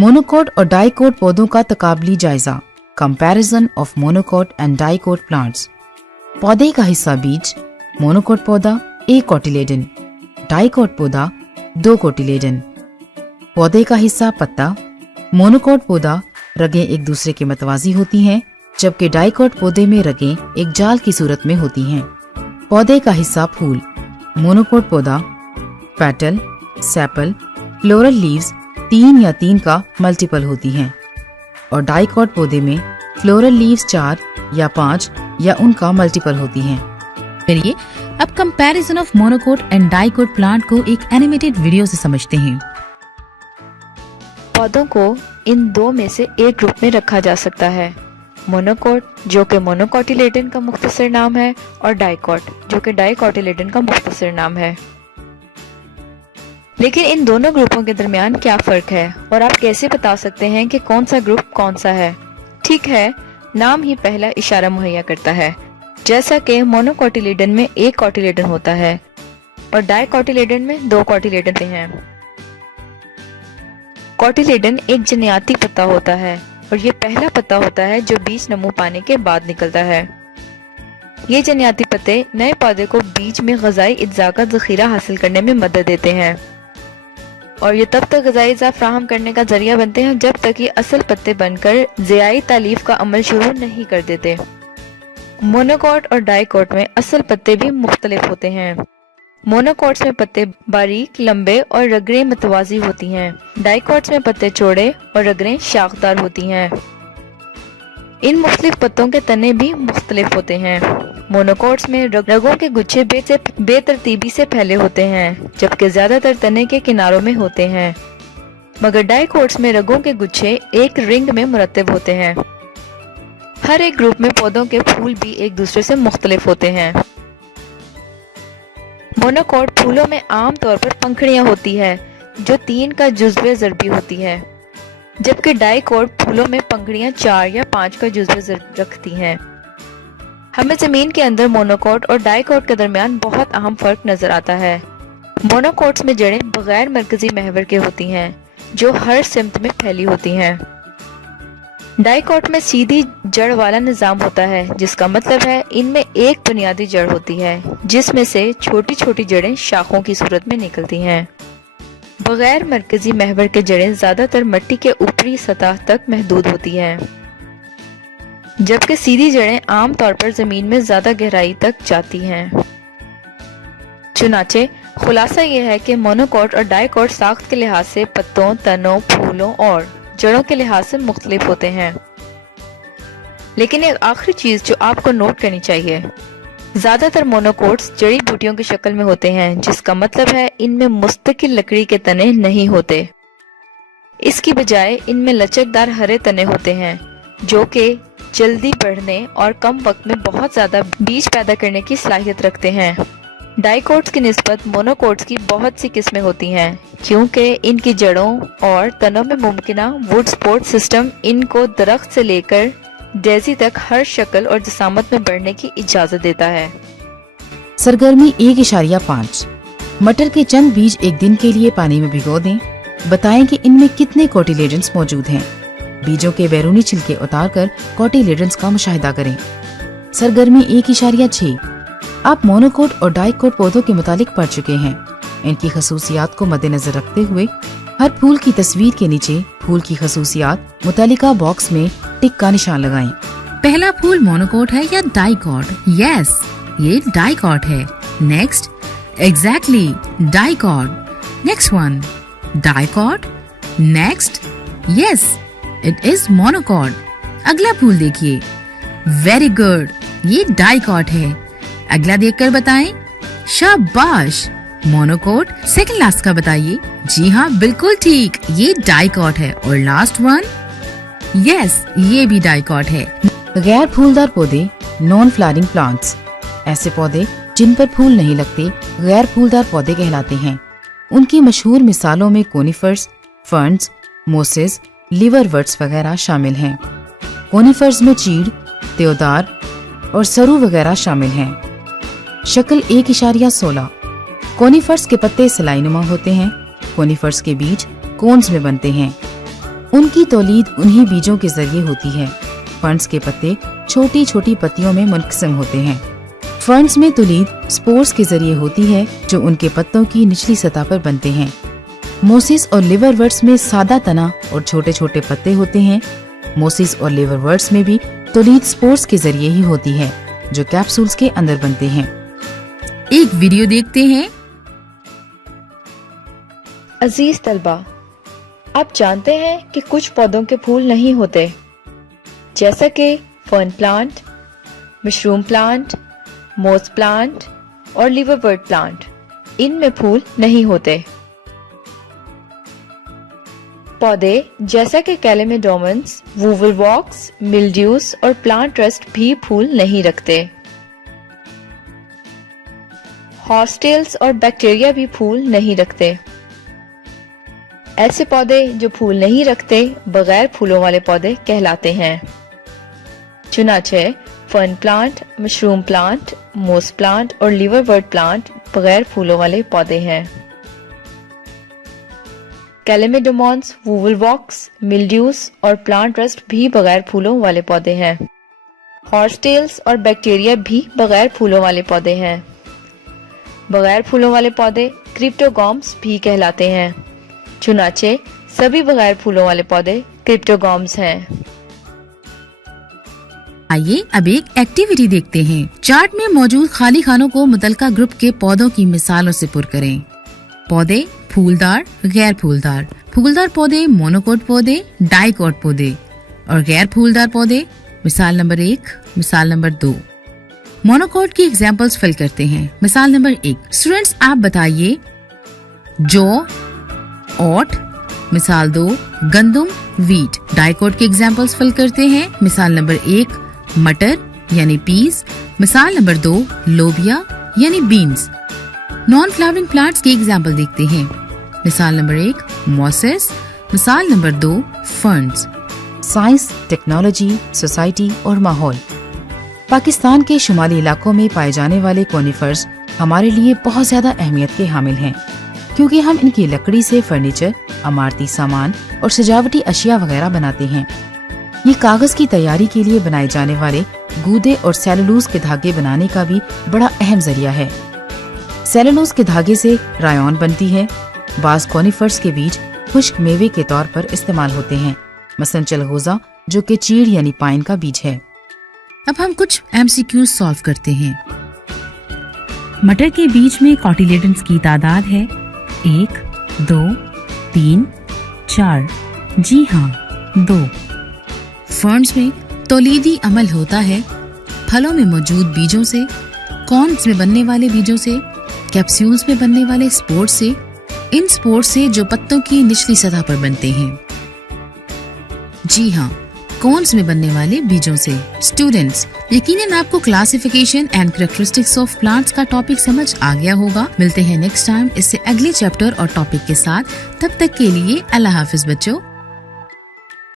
Monocot और dicot पौधों का तकाबली जायजा, comparison of monocot and dicot plants. पौधे का हिस्सा बीज, मोनोकोट पौधा 1 कोटिलेडन, डाइकोट पौधा 2 कोटिलेडन। पौधे का हिस्सा पत्ता, मोनोकोट पौधा रगें एक दूसरे के मतवाजी होती हैं, जबकि डाइकोट पौधे में रगें एक जाल की सूरत में होती हैं। पौधे का हिस्सा फूल, मोनोकोट पौधा पेटल, सेपल, फ्लोरल लीव्स 3 या 3 का मल्टीपल होती हैं और डाइकोट पौधे में फ्लोरल लीव्स 4 या 5 या उनका मल्टीपल होती हैं। चलिए अब comparison of monocot and dicot plant को एक एनिमेटेड वीडियो से समझते हैं। पौधों को इन दो में से एक ग्रुप में रखा जा सकता है, मोनोकोट जो कि मोनोकोटिलेडन का मुख्तसर नाम है और डाइकोट जो कि डाइकोटिलेडन का मुख्तसर नाम है। लेकिन इन दोनों ग्रुपों के दरमियान क्या फर्क है और आप कैसे बता सकते हैं कि कौन सा ग्रुप कौन सा है? ठीक है, नाम ही पहला इशारा मुहैया करता है। जैसा कि मोनोकोटिलेडन में 1 कोटिलेडन होता है और डाइकोटिलेडन में 2 कोटिलेडन हैं। कोटिलेडन एक जनियाती पत्ता होता है और ये पहला पत्ता होता है जो बीज नमू पाने के बाद निकलता है। ये जनियाती पत्ते नए पौधे को बीज में ग़िज़ाई अज्जा का ज़ख़ीरा हासिल करने में मदद देते हैं और ये तब तक ग़िज़ाई अज्जा फ्राहम करने का जरिया बनते हैं जब तक ये असल पत्ते बनकर ज़ियाई तालीफ का अमल शुरू नहीं कर देते। मोनोकोट और डाइकोट में असल पत्ते भी मुख्तलिफ होते हैं। मोनोकोट्स में पत्ते बारीक, लंबे और रगड़ें मतवाजी होती हैं। डाइकोट्स में पत्ते चौड़े और रगड़ें शाखदार होती हैं। इन मुख्तलिफ पत्तों के तने भी मुख्तलिफ होते हैं। मोनोकोट्स में रगों के गुच्छे बेतरतीबी से फैले होते हैं, जबकि ज्यादातर तने के किनारों में होते हैं, मगर डाइकोट्स में रगों के गुच्छे एक रिंग में मुरतब होते हैं। हर एक ग्रुप में पौधों के फूल भी एक दूसरे से मुख्तलिफ होते हैं। मोनोकोट फूलों में आम तौर पर पंखुड़ियां होती है जो 3 का जुज़्वे ज़रबी होती है, जबकि डाइकोट फूलों में पंखुड़ियां 4 या 5 का जुज़्वे ज़रबी रखती हैं। हमें जमीन के अंदर मोनोकोट और डाइकोट के दरमियान बहुत अहम फर्क नजर आता है। मोनोकोट्स में जड़ें बगैर मरकजी महवर के होती हैं जो हर सिमत में फैली होती हैं। डाइकोट में सीधी जड़ वाला निजाम होता है, जिसका मतलब है इनमें एक बुनियादी जड़ होती है जिसमें से छोटी छोटी जड़ें शाखों की सूरत में निकलती हैं। बगैर मरकजी महवर के जड़ें ज्यादातर मिट्टी के ऊपरी सतह तक महदूद होती हैं, जबकि सीधी जड़ें आम तौर पर जमीन में ज्यादा गहराई तक जाती हैं। चुनाचे खुलासा यह है कि मोनोकोट और डाइकोट साख्त के लिहाज से पत्तों, तनों, फूलों और जड़ों के लिहाज से मुख्तलिफ होते हैं। लेकिन एक आखिरी चीज जो आपको नोट करनी चाहिए, ज्यादातर मोनोकोट्स जड़ी बूटियों की शक्ल में होते हैं, जिसका मतलब है इनमें मुस्तकिल लकड़ी के तने नहीं होते। इसकी बजाय इनमें लचकदार हरे तने होते हैं जो कि जल्दी बढ़ने और कम वक्त में बहुत ज्यादा बीज पैदा करने की सलाहियत रखते हैं। डाइकोट्स की निस्बत मोनोकोट्स की बहुत सी किस्में होती हैं क्योंकि इनकी जड़ों और तनों में मुमकिना वुड सपोर्ट सिस्टम इनको दरख्त से लेकर डेज़ी तक हर शक्ल और जसामत में बढ़ने की इजाजत देता है। सरगर्मी 1.5 मटर के चंद बीज एक दिन के लिए पानी में भिगो दें। बताएं कि इनमें कितने कोटिलेडन्स मौजूद हैं। बीजों के बैरूनी छिलके उतारकर कोटिलेडन्स का मुशाहिदा करें। सरगर्मी 1.6 आप मोनोकोट और डाइकोट पौधों के मुतालिक पढ़ चुके हैं। इनकी खसूसियात को मद्देनजर रखते हुए हर फूल की तस्वीर के नीचे फूल की खसूसियात मुतालिका बॉक्स में टिक का निशान लगाएं। पहला फूल मोनोकोट है या डाइकोट? यस, ये डाइकोट है। Next, exactly dicot. Next one, dicot. Next, yes it is monocot. अगला फूल देखिए, वेरी गुड, ये डाइकोट है। अगला देखकर बताएं। शाबाश, मोनोकोट। सेकंड लास्ट का बताइए। जी हाँ, बिल्कुल ठीक, ये डाइकोट है। और लास्ट वन, यस ये भी डाइकोट है। गैर फूलदार पौधे, नॉन फ्लावरिंग प्लांट्स, ऐसे पौधे जिन पर फूल नहीं लगते गैर फूलदार पौधे कहलाते हैं। उनकी मशहूर मिसालों में कोनिफर्स, फर्न्स, मोसेस, लिवरवर्ट्स वगैरह शामिल हैं। कोनिफर्स में चीड़, देवदार और सरू वगैरह शामिल हैं। शक्ल 1.16 कोनिफर्स के पत्ते सलाइनुमा होते हैं। कोनिफर्स के बीज कोन्स में बनते हैं। उनकी तौलीद उन्हीं बीजों के जरिए होती है। फर्न्स के पत्ते छोटी छोटी पत्तियों में मुनक़सिम होते हैं। फर्न्स में तौलीद स्पोर्स के जरिए होती है जो उनके पत्तों की निचली सतह पर बनते हैं। मोसिस और लिवरवर्ट्स में सादा तना और छोटे छोटे पत्ते होते हैं। मोसिस और लिवरवर्ट्स में भी तौलीद स्पोर्स के जरिए ही होती है जो कैप्सूल्स के अंदर बनते हैं। एक वीडियो देखते हैं। अजीज तलबा, आप जानते हैं कि कुछ पौधों के फूल नहीं होते, जैसा कि फर्न प्लांट, मशरूम प्लांट, मोस प्लांट और लिवरवर्ट प्लांट। इनमें फूल नहीं होते। पौधे जैसा कि कैलेमेडोमन्स, वूवलवॉक्स, मिल्ड्यूस और प्लांट रस्ट भी फूल नहीं रखते। हॉर्सटेल्स और बैक्टीरिया भी फूल नहीं रखते। ऐसे पौधे जो फूल नहीं रखते बगैर फूलों वाले पौधे कहलाते हैं। चुनाचे फर्न प्लांट, मशरूम प्लांट, मोस प्लांट और लिवरवर्ट प्लांट बगैर फूलों वाले पौधे हैं। कैलेमेडोमॉन्स, वूवलवॉक्स, मिल्ड्यूस और प्लांट रस्ट भी बगैर फूलों वाले पौधे हैं। हॉर्सटेल्स और बैक्टीरिया भी बगैर फूलों वाले पौधे हैं। बगैर फूलों वाले पौधे क्रिप्टोगॉम्स भी कहलाते हैं। चुनाचे सभी बगैर फूलों वाले पौधे क्रिप्टोगॉम्स हैं। आइए अब एक एक्टिविटी देखते हैं। चार्ट में मौजूद खाली खानों को मुतलका ग्रुप के पौधों की मिसालों से पुर करें। पौधे फूलदार, गैर फूलदार। फूलदार पौधे मोनोकोट पौधे, डाइकोट पौधे और गैर फूलदार पौधे। मिसाल नंबर 1, मिसाल नंबर 2। मोनोकोट की एग्जाम्पल्स फिल करते हैं। मिसाल नंबर 1। स्टूडेंट्स आप बताइए जौ, ओट। मिसाल 2 गंदम, वीट। डाइकोट के एग्जाम्पल्स फिल करते हैं। मिसाल नंबर 1 मटर यानी पीस। मिसाल नंबर 2 लोबिया यानी बीन्स। नॉन फ्लावरिंग प्लांट्स की एग्जाम्पल देखते हैं। मिसाल नंबर 1 मॉसेस। मिसाल number 2 ferns. Science, technology, society और माहौल। पाकिस्तान के शुमाली इलाकों में पाए जाने वाले कोनिफर्स हमारे लिए बहुत ज्यादा अहमियत के हामिल हैं, क्योंकि हम इनकी लकड़ी से फर्नीचर, इमारती सामान और सजावटी अशिया वगैरह बनाते हैं। ये कागज की तैयारी के लिए बनाए जाने वाले गूदे और सेलुलोज के धागे बनाने का भी बड़ा अहम जरिया है। सेलुलोज के धागे से रायॉन बनती है। बाज कोनिफर्स के बीज खुश्क मेवे के तौर पर इस्तेमाल होते हैं, मसलन चलगोजा जो कि चीड़ यानी पाइन का बीज है। अब हम कुछ MCQs सॉल्व करते हैं। मटर के बीज में कॉटिलेडन्स की तादाद है 1, 2, 3, 4। जी हाँ, 2। फर्न्स में तौलीदी अमल होता है फलों में मौजूद बीजों से, कॉर्न्स में बनने वाले बीजों से, कैप्सूल्स में बनने वाले स्पोर्स से, इन स्पोर्स से जो पत्तों की निचली सतह पर बनते हैं। जी हाँ, कॉर्न्स में बनने वाले बीजों से। स्टूडेंट्स, यकीनन आपको classification and characteristics of plants का टॉपिक समझ आ गया होगा। मिलते हैं नेक्स्ट टाइम इससे अगले चैप्टर और टॉपिक के साथ। तब तक के लिए अल्लाह हाफिज बच्चों।